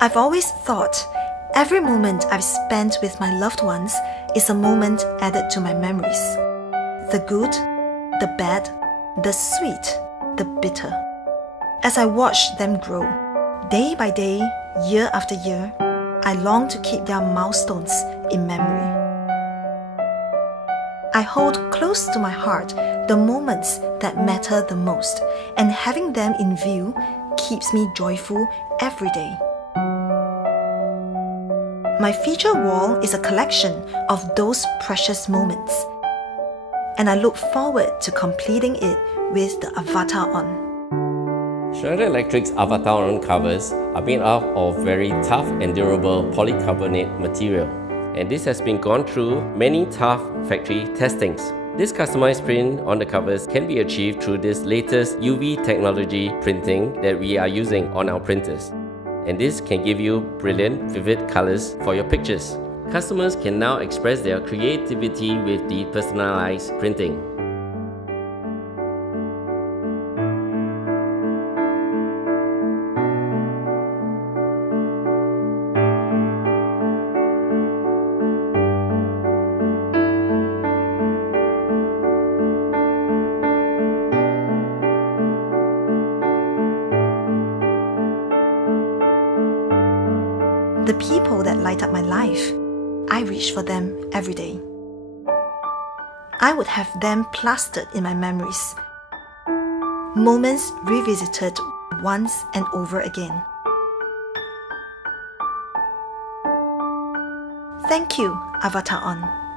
I've always thought every moment I've spent with my loved ones is a moment added to my memories. The good, the bad, the sweet, the bitter. As I watch them grow, day by day, year after year, I long to keep their milestones in memory. I hold close to my heart the moments that matter the most, and having them in view keeps me joyful every day. My feature wall is a collection of those precious moments, and I look forward to completing it with the AvatarOn. Schneider Electric's AvatarOn covers are made up of very tough and durable polycarbonate material, and this has been gone through many tough factory testings. This customized print on the covers can be achieved through this latest UV technology printing that we are using on our printers. And this can give you brilliant, vivid colors for your pictures. Customers can now express their creativity with the Personalize printing. The people that light up my life, I reach for them every day. I would have them plastered in my memories. Moments revisited once and over again. Thank you, AvatarOn.